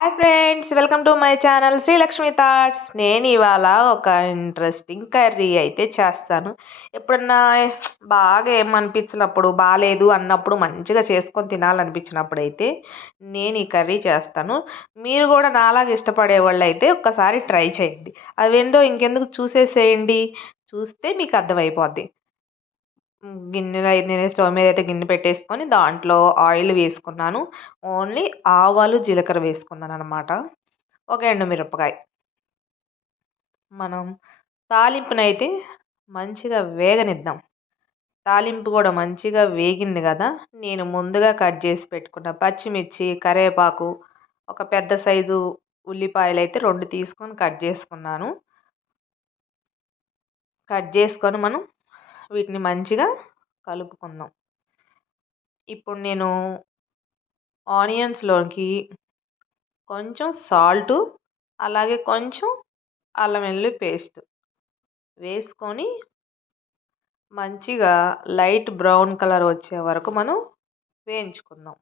Hi friends, welcome to my channel Srilakshmi thoughts. నేను ఇవాళ ఒక ఇంట్రెస్టింగ్ కర్రీ అయితే చేస్తాను. ఎప్పుడన్నా బాగా ఏమనిపించినప్పుడు, బాలేదు అన్నప్పుడు, మంచిగా చేసుకొని తినాలనిపించినప్పుడు అయితే నేను ఈ కర్రీ చేస్తాను. మీరు కూడా నాలాగా ఇష్టపడే వాళ్ళు అయితే ఒక్కసారి ట్రై చేయండి. అవేందో ఇంకెందుకు చూసేసేయండి. చూస్తే మీకు అర్థమైపోద్ది. గిన్నెలో అయితే నేను స్టవ్ మీద అయితే గిన్నె పెట్టేసుకొని దాంట్లో ఆయిల్ వేసుకున్నాను. ఓన్లీ ఆవాలు, జీలకర్ర వేసుకున్నాననమాట. ఒక ఎండుమిరపకాయ. మనం తాలింపునైతే మంచిగా వేగనిద్దాం. తాలింపు కూడా మంచిగా వేగింది గదా! నేను ముందుగా కట్ చేసి పెట్టుకున్న పచ్చిమిర్చి, కరివేపాకు, ఒక పెద్ద సైజు ఉల్లిపాయలైతే 2 తీసుకొని కట్ చేసుకున్నాను. కట్ చేసుకొని మనం వీటిని మంచిగా కలుపుకుందాం. ఇప్పుడు నేను ఆనియన్స్‌లోకి కొంచెం సాల్టు, అలాగే కొంచెం అల్లం వెల్లుల్లి పేస్ట్ వేసుకొని మంచిగా లైట్ బ్రౌన్ కలర్ వచ్చే వరకు మనం వేయించుకుందాం.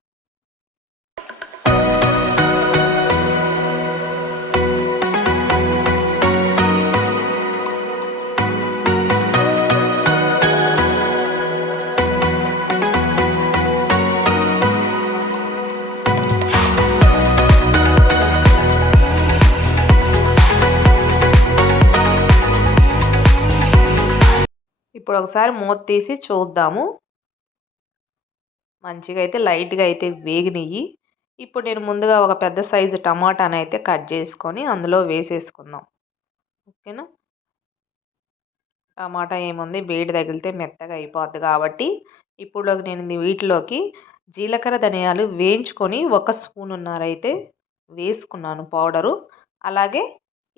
ఇప్పుడు ఒకసారి మూత తీసి చూద్దాము. మంచిగా అయితే లైట్‌గా అయితే వేగినియి. ఇప్పుడు నేను ముందుగా ఒక పెద్ద సైజు టమాటానైతే కట్ చేసుకొని అందులో వేసేసుకుందాం. ఓకేనా? టమాటా ఏముంది, వేడి తగిలితే మెత్తగా అయిపోద్ది కాబట్టి ఇప్పుడు నేను వీటిలోకి జీలకర్ర, ధనియాలు వేయించుకొని ఒక స్పూనున్నర అయితే వేసుకున్నాను పౌడరు. అలాగే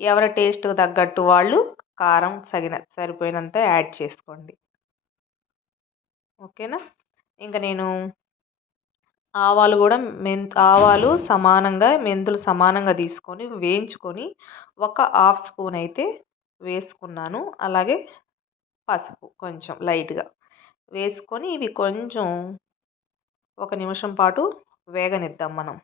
ఎవరి టేస్ట్‌కి తగ్గట్టు వాళ్ళు కారం సరిపోయినంత యాడ్ చేసుకోండి. ఓకేనా? ఇంక నేను ఆవాలు గూడా ఆవాలు సమానంగా, మెంతులు సమానంగా తీసుకొని వేయించుకొని ఒక హాఫ్ స్పూన్ అయితే వేసుకున్నాను. అలాగే పసుపు కొంచెం లైట్‌గా వేసుకొని ఇవి కొంచెం ఒక నిమిషం పాటు వేగనిద్దాం మనం.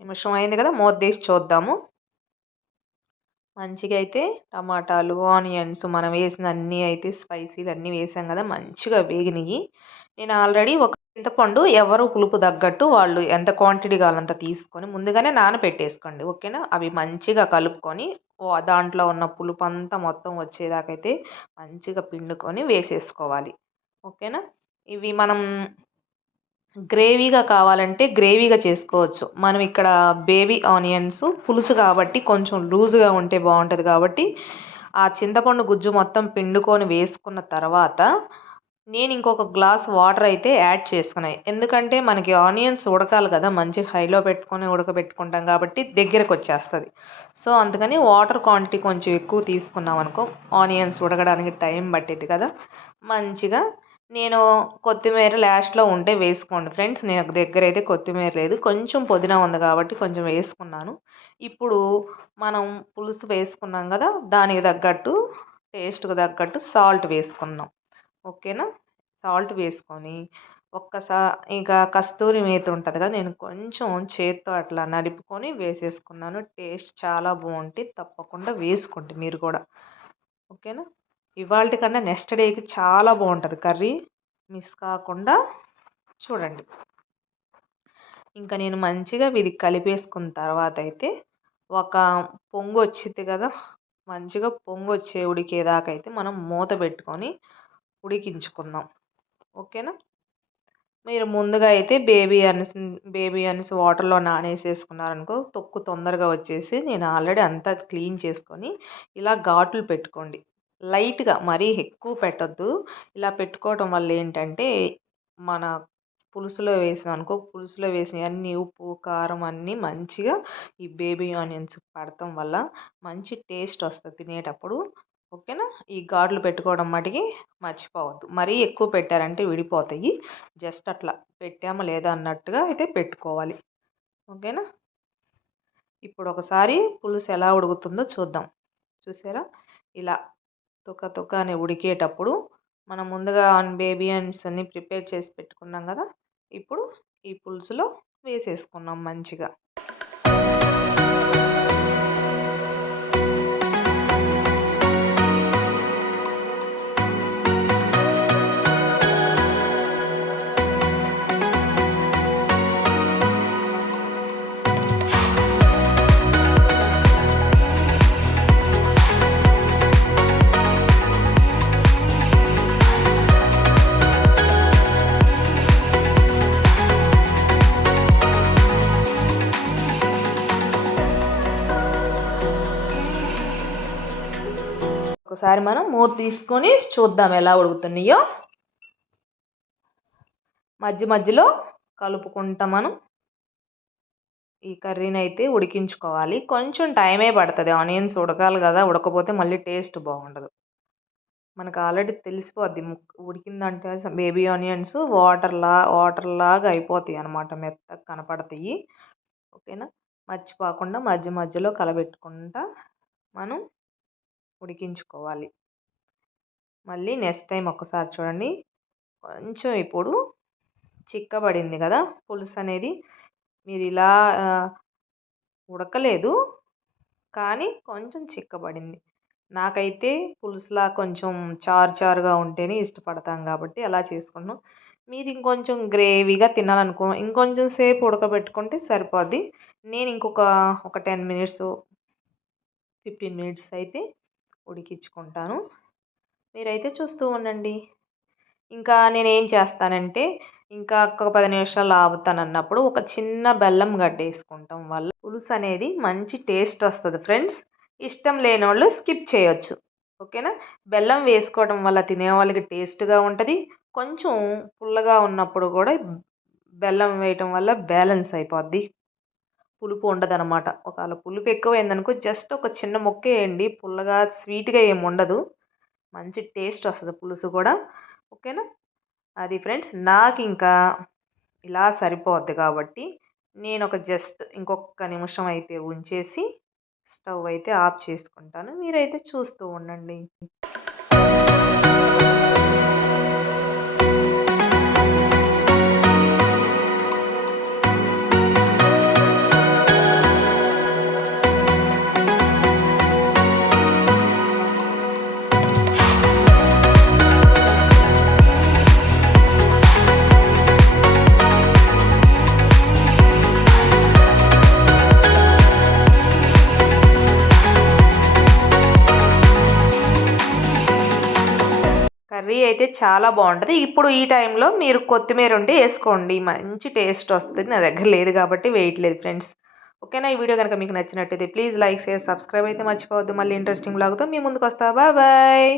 నిమిషం అయింది కదా! మూత తీసి చూద్దాము. మంచిగా అయితే టమాటాలు, ఆనియన్స్ మనం వేసిన అన్నీ అయితే స్పైసీలు అన్నీ వేసాం కదా! మంచిగా వేగినియి. నేను ఆల్రెడీ ఒక చింతపండు ఎవరు పులుపు తగ్గట్టు వాళ్ళు ఎంత క్వాంటిటీ కావాలో తీసుకొని ముందుగానే నానబెట్టేసుకోండి. ఓకేనా? అవి మంచిగా కలుపుకొని దాంట్లో ఉన్న పులుపంతా మొత్తం వచ్చేదాకైతే మంచిగా పిండుకొని వేసేసుకోవాలి. ఓకేనా? ఇవి మనం గ్రేవీగా కావాలంటే గ్రేవీగా చేసుకోవచ్చు. మనం ఇక్కడ బేబీ ఆనియన్స్ పులుసు కాబట్టి కొంచెం లూజుగా ఉంటే బావుంటది కాబట్టి, ఆ చింతపండు గుజ్జు మొత్తం పిండుకొని వేసుకున్న తర్వాత, నేను ఇంకొక గ్లాస్ వాటర్ అయితే యాడ్ చేసుకున్నా. ఎందుకంటే మనకి ఆనియన్స్ ఉడకాలి కదా! మంచి హైలో పెట్టుకొని ఉడకబెట్టుకుంటాం కాబట్టి దగ్గరకొచ్చేస్తది. సో, అందుకని వాటర్ క్వాంటిటీ కొంచెం ఎక్కువ తీసుకున్నామనుకో, ఆనియన్స్ ఉడకడానికి టైం పట్టిద్ది కదా! మంచిగా నేను కొత్తిమీర లాస్ట్‌లో ఉంటే వేసుకోండి ఫ్రెండ్స్. నాకు దగ్గరైతే కొత్తిమీర లేదు. కొంచెం పుదీనా ఉంది కాబట్టి కొంచెం వేసుకున్నాను. ఇప్పుడు మనం పులుసు వేసుకున్నాం గదా! దానికి తగ్గట్టు టేస్ట్‌కి తగ్గట్టు సాల్ట్ వేసుకున్నాం. ఓకేనా? సాల్ట్ వేసుకొని ఇక కస్తూరి మేతి ఉంటది కదా! నేను కొంచెం చేత్తో అట్లా నలుపుకొని వేసేసుకున్నాను. టేస్ట్ చాలా బావుంటది. తప్పకుండా వేసుకోండి మీరు కూడా. ఓకేనా? ఇవాల్టి కన్నా నెక్స్ట్ డేకి చాలా బావుంటది కర్రీ. మిస్ కాకుండా చూడండి. ఇంకా నేను మంచిగా ఇది కలిపేసుకున్న తర్వాతయితే ఒక పొంగొచ్చిద్ది కదా! మంచిగా పొంగొచ్చే ఉడికేదాకైతే మనం మూత పెట్టుకొని ఉడికించుకుందాం. ఓకేనా? మీరు ముందుగా అయితే బేబీ అనిస్ వాటర్‌లో నానేసేసుకున్నారనుకో తొక్కు తొందరగా వచ్చేసి నేను ఆల్రెడీ అంతా క్లీన్ చేసుకొని ఇలా ఘాట్లు పెట్టుకోండి. లైట్‌గా మరీ ఎక్కువ పెట్టొద్దు. ఇలా పెట్టుకోవటం వల్ల ఏంటంటే మన పులుసులో వేసామనుకో, పులుసులో వేసినవన్నీ ఉప్పు, కారం అన్నీ మంచిగా ఈ బేబీ ఆనియన్స్ పడటం వల్ల మంచి టేస్ట్ వస్తుంది తినేటప్పుడు. ఓకేనా? ఈ ఘాట్లు పెట్టుకోవడం మటికి మర్చిపోవద్దు. మరీ ఎక్కువ పెట్టారంటే విడిపోతాయి. జస్ట్ అట్లా పెట్టామా లేదా అన్నట్టుగా అయితే పెట్టుకోవాలి. ఓకేనా? ఇప్పుడు ఒకసారి పులుసు ఎలా ఉడుకుతుందో చూద్దాం. చూసారా? ఇలా తుక అని ఉడికేటప్పుడు మనం ముందుగా బేబీ ఆనియన్స్ అన్ని ప్రిపేర్ చేసి పెట్టుకున్నాం కదా, ఇప్పుడు ఈ పులుసులో వేసేసుకున్నాం మంచిగా. ఒకసారి మనం మూత తీసుకొని చూద్దాం ఎలా ఉడుకుతున్నాయో. మధ్యలో కలుపుకుంటా మనం ఈ కర్రీని అయితే ఉడికించుకోవాలి. కొంచెం టైమే పడుతుంది, ఆనియన్స్ ఉడకాలి కదా, ఉడకపోతే మళ్ళీ టేస్ట్ బాగుండదు. మనకు ఆల్రెడీ తెలిసిపోద్ది ఉడికిందంటే బేబీ ఆనియన్స్ వాటర్లాగా అయిపోతాయి అన్నమాట, మెత్తగా కనపడతాయి. ఓకేనా? మర్చిపోకుండా మధ్యలో కలబెట్టుకుంటా మనం ఉడికించుకోవాలి. మళ్ళీ నెక్స్ట్ టైం ఒక్కసారి చూడండి, కొంచెం ఇప్పుడు చిక్కబడింది కదా పులుసు అనేది. మీరు ఇలా ఉడకలేదు కానీ కొంచెం చిక్కబడింది. నాకైతే పులుసులా కొంచెం చారుగా ఉంటేనే ఇష్టపడతాం కాబట్టి అలా చేసుకున్నాం. మీరు ఇంకొంచెం గ్రేవీగా తినాలనుకో ఇంకొంచెం సేపు ఉడకబెట్టుకుంటే సరిపోద్ది. నేను ఒక 10 మినిట్స్ 15 మినిట్స్ అయితే ఉడికించుకుంటాను. మీరైతే చూస్తూ ఉండండి. ఇంకా నేనేం చేస్తానంటే, ఇంకా ఒక 10 నిమిషాలు ఆపుతానన్నప్పుడు ఒక చిన్న బెల్లం గడ్డ వేసుకుంటాం వల్ల పులుసు అనేది మంచి టేస్ట్ వస్తుంది ఫ్రెండ్స్. ఇష్టం లేని వాళ్ళు స్కిప్ చేయొచ్చు. ఓకేనా? బెల్లం వేసుకోవడం వల్ల తినేవాళ్ళకి టేస్ట్గా ఉంటుంది. కొంచెం పుల్లగా ఉన్నప్పుడు కూడా బెల్లం వేయటం వల్ల బ్యాలెన్స్ అయిపోద్ది, పులుపు ఉండదన్నమాట. ఒకవేళ పులుపు ఎక్కువైందనుకో జస్ట్ ఒక చిన్న ముక్క వేయండి, పుల్లగా స్వీట్గా ఏమి ఉండదు, మంచి టేస్ట్ వస్తుంది పులుసు కూడా. ఓకేనా? అది ఫ్రెండ్స్, నాకు ఇంకా ఇలా సరిపోద్ది కాబట్టి నేను జస్ట్ ఇంకొక నిమిషం అయితే ఉంచేసి స్టవ్ అయితే ఆఫ్ చేసుకుంటాను. మీరైతే చూస్తూ ఉండండి. కర్రీ అయితే చాలా బాగుంటుంది. ఇప్పుడు ఈ టైంలో మీరు కొత్తిమీర ఉంటే వేసుకోండి, మంచి టేస్ట్ వస్తుంది. నా దగ్గర లేదు కాబట్టి వేయట్లేదు ఫ్రెండ్స్. ఓకేనా? ఈ వీడియో కనుక మీకు నచ్చినట్టయితే ప్లీజ్ లైక్, షేర్, సబ్స్క్రైబ్ అయితే మర్చిపోవద్దు. మళ్ళీ ఇంట్రెస్టింగ్ బ్లాగ్తో మీ ముందుకు వస్తా. బాయ్.